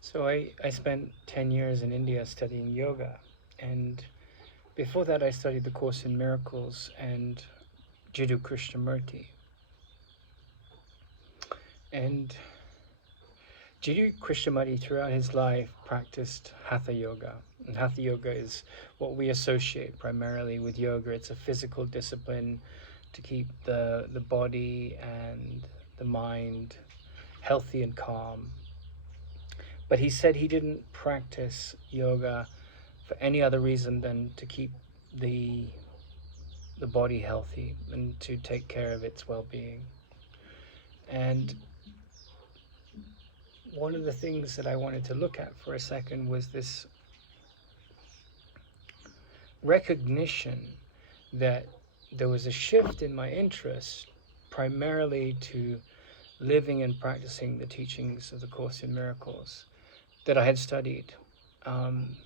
So I spent 10 years in India studying yoga, and before that I studied the Course in Miracles and Jiddu Krishnamurti. And Jiddu Krishnamurti throughout his life practiced Hatha Yoga. And Hatha Yoga is what we associate primarily with yoga. It's a physical discipline to keep the body and the mind healthy and calm. But he said he didn't practice yoga for any other reason than to keep the the body healthy and to take care of its well-being. And one of the things that I wanted to look at for a second was this recognition that there was a shift in my interest primarily to living and practicing the teachings of the Course in Miracles that I had studied. Um,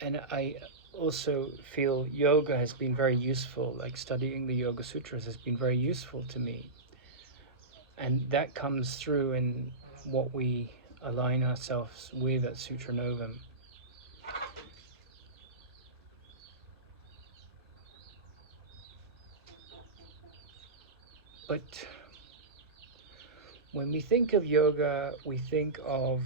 and I also feel yoga has been very useful, like studying the Yoga Sutras has been very useful to me. And that comes through in what we align ourselves with at Sutra Novum. But when we think of yoga, we think of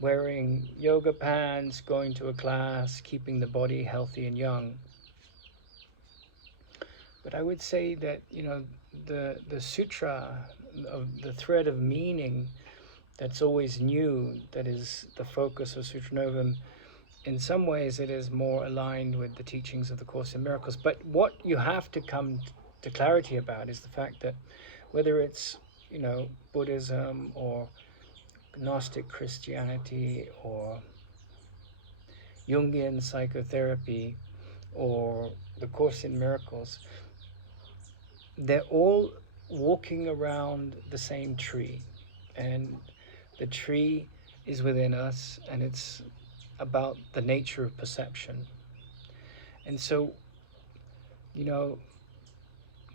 wearing yoga pants, going to a class, keeping the body healthy and young. But I would say that, the sutra, of the thread of meaning that's always new, that is the focus of Sutra Novum, in some ways it is more aligned with the teachings of the Course in Miracles. But what you have to come to clarity about is the fact that whether it's, Buddhism or Gnostic Christianity or Jungian psychotherapy or the Course in Miracles, they're all walking around the same tree. And the tree is within us, and it's about the nature of perception. And so,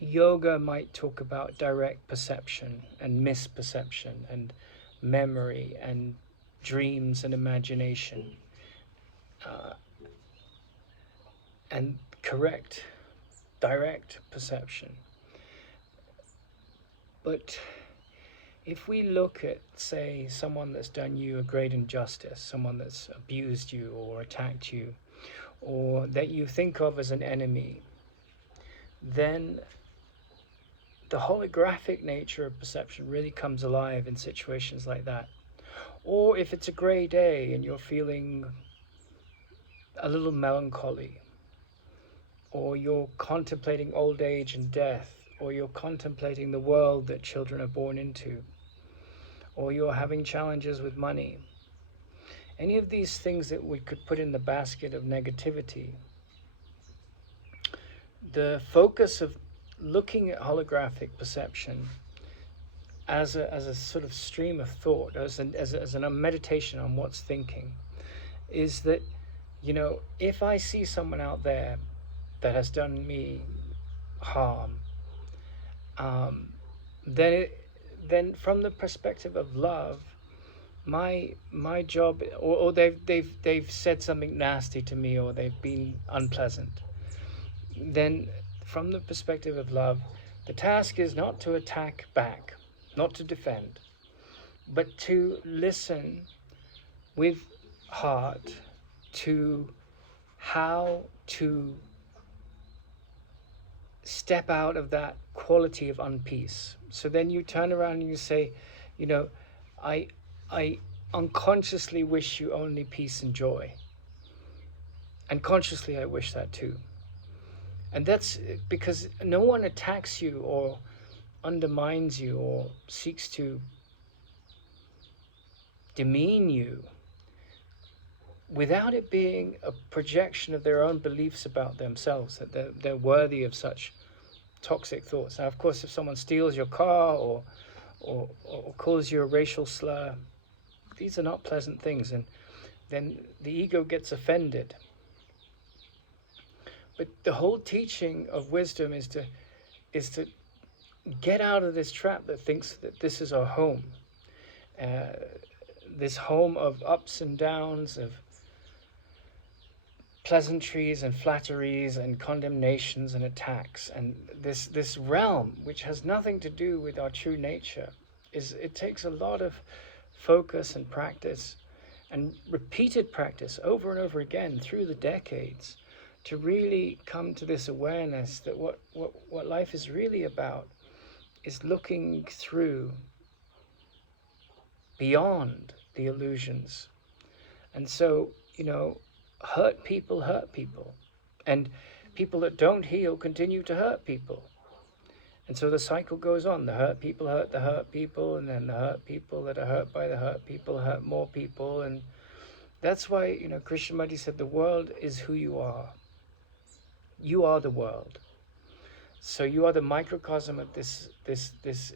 yoga might talk about direct perception and misperception and memory and dreams and imagination, and correct, direct perception. But if we look at, say, someone that's done you a great injustice, someone that's abused you or attacked you, or that you think of as an enemy, then the holographic nature of perception really comes alive in situations like that. Or if it's a grey day and you're feeling a little melancholy, or you're contemplating old age and death, or you're contemplating the world that children are born into, or you're having challenges with money, any of these things that we could put in the basket of negativity, the focus of looking at holographic perception as a sort of stream of thought, as a meditation on what's thinking, is that, if I see someone out there that has done me harm, then from the perspective of love, my job, or they've said something nasty to me, or they've been unpleasant, then from the perspective of love, the task is not to attack back, not to defend, but to listen with heart to how to step out of that quality of unpeace. So then you turn around and you say, I I unconsciously wish you only peace and joy. And consciously I wish that too. And that's because no one attacks you or undermines you or seeks to demean you without it being a projection of their own beliefs about themselves, that they're worthy of such toxic thoughts. Now, of course, if someone steals your car or calls you a racial slur, these are not pleasant things, and then the ego gets offended. But the whole teaching of wisdom is to get out of this trap that thinks that this is our home. this home of ups and downs, of pleasantries and flatteries and condemnations and attacks, and this realm which has nothing to do with our true nature, it takes a lot of focus and practice and repeated practice over and over again through the decades to really come to this awareness that what life is really about is looking through beyond the illusions. And so, hurt people, and people that don't heal continue to hurt people. And so the cycle goes on. The hurt people hurt the hurt people, and then the hurt people that are hurt by the hurt people hurt more people. And that's why, Krishnamurti said, the world is who you are. You are the world. So you are the microcosm of this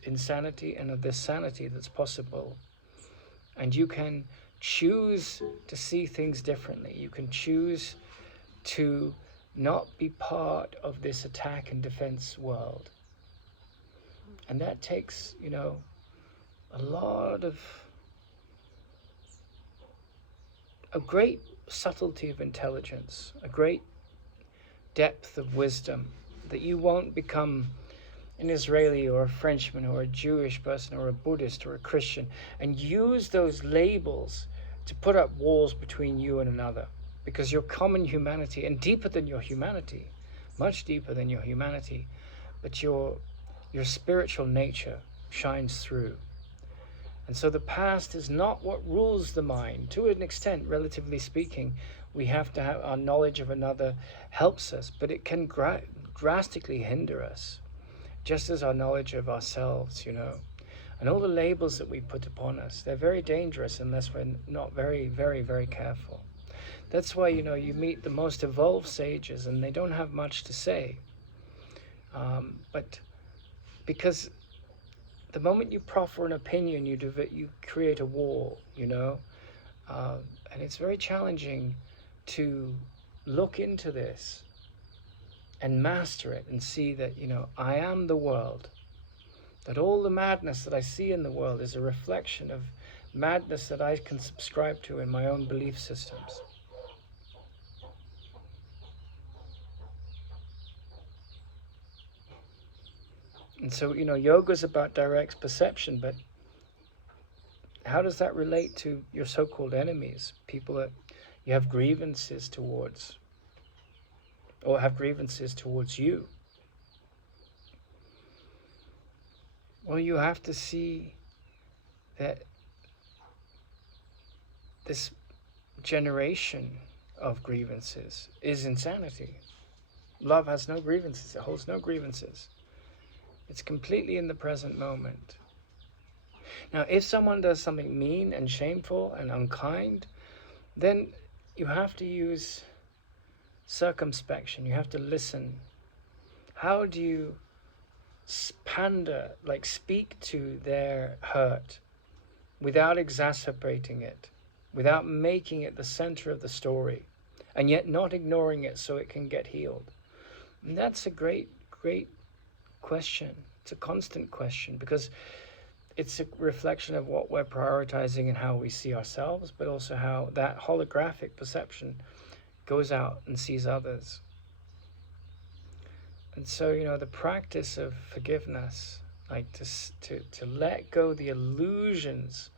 insanity and of this sanity that's possible. And you can choose to see things differently. You can choose to not be part of this attack and defense world. And that takes, a lot of a great subtlety of intelligence, a great depth of wisdom, that you won't become an Israeli or a Frenchman or a Jewish person or a Buddhist or a Christian and use those labels to put up walls between you and another, because your common humanity, and deeper than your humanity, much deeper than your humanity, but your spiritual nature shines through. And so the past is not what rules the mind. To an extent, relatively speaking, we have to have our knowledge of another helps us, but it can drastically hinder us, just as our knowledge of ourselves, And all the labels that we put upon us, they're very dangerous unless we're not very, very, very careful. That's why, you meet the most evolved sages and they don't have much to say. But because the moment you proffer an opinion, you create a wall, and it's very challenging to look into this and master it and see that, I am the world, that all the madness that I see in the world is a reflection of madness that I can subscribe to in my own belief systems. And so, yoga is about direct perception, but how does that relate to your so-called enemies, people that you have grievances towards, or have grievances towards you? Well, you have to see that this generation of grievances is insanity. Love has no grievances. It holds no grievances. It's completely in the present moment. Now, if someone does something mean and shameful and unkind, then you have to use circumspection. You have to listen. How do you speak to their hurt without exacerbating it, without making it the center of the story, and yet not ignoring it so it can get healed? And that's a great, great question. It's a constant question, because it's a reflection of what we're prioritizing and how we see ourselves, but also how that holographic perception goes out and sees others. And so, the practice of forgiveness, to let go the illusions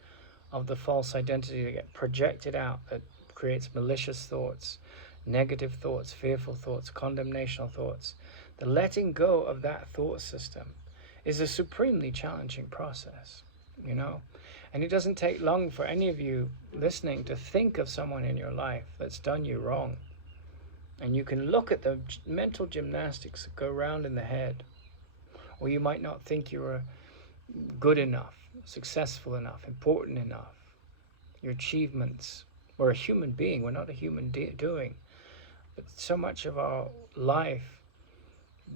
of the false identity that get projected out, that creates malicious thoughts, negative thoughts, fearful thoughts, condemnational thoughts. The letting go of that thought system is a supremely challenging process, And it doesn't take long for any of you listening to think of someone in your life that's done you wrong. And you can look at the mental gymnastics that go around in the head. Or you might not think you're good enough, successful enough, important enough. Your achievements. We're a human being. We're not a human doing. But so much of our life,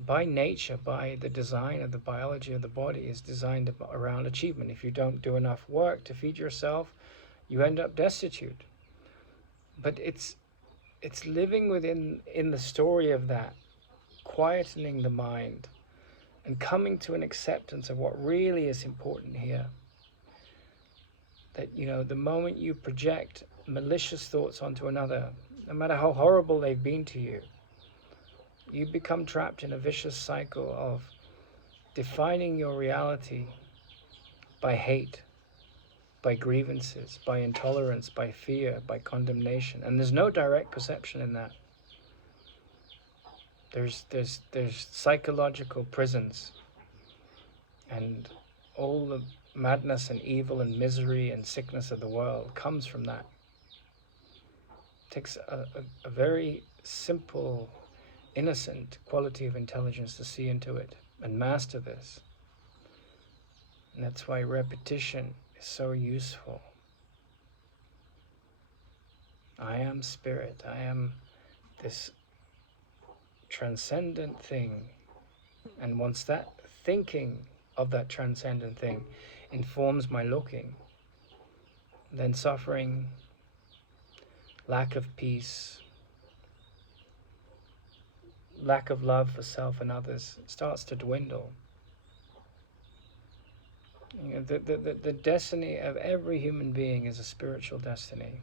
by nature, by the design of the biology of the body, is designed around achievement. If you don't do enough work to feed yourself, you end up destitute. But it's living in the story of that, quietening the mind, and coming to an acceptance of what really is important here. that, the moment you project malicious thoughts onto another, no matter how horrible they've been to you, you become trapped in a vicious cycle of defining your reality by hate, by grievances, by intolerance, by fear, by condemnation. And there's no direct perception in that. There's psychological prisons, and all the madness and evil and misery and sickness of the world comes from that. It takes a very simple, innocent quality of intelligence to see into it and master this. And that's why repetition is so useful. I am spirit. I am this transcendent thing. And once that thinking of that transcendent thing informs my looking, then suffering, lack of peace, lack of love for self and others starts to dwindle. The destiny of every human being is a spiritual destiny.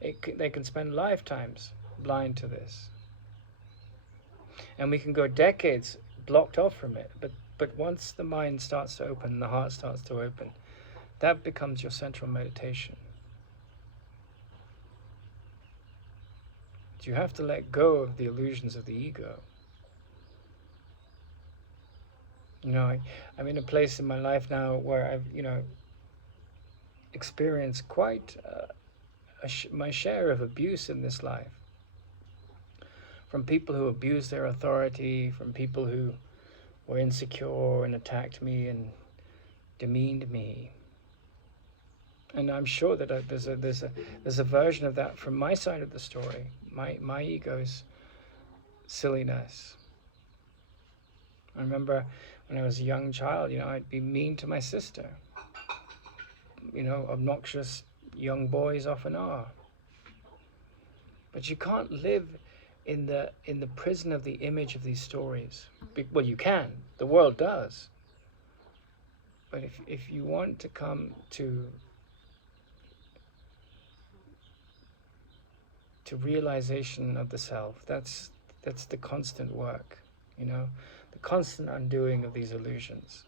They can spend lifetimes blind to this. And we can go decades blocked off from it. But once the mind starts to open, the heart starts to open, that becomes your central meditation. You have to let go of the illusions of the ego. I'm in a place in my life now where I've, experienced quite my share of abuse in this life. From people who abused their authority, from people who were insecure and attacked me and demeaned me. And I'm sure that there's a version of that from my side of the story, my ego's silliness. I remember when I was a young child, I'd be mean to my sister. Obnoxious young boys often are. But you can't live in the prison of the image of these stories. Well, you can. The world does. But if you want to come to realization of the self, that's the constant work, the constant undoing of these illusions.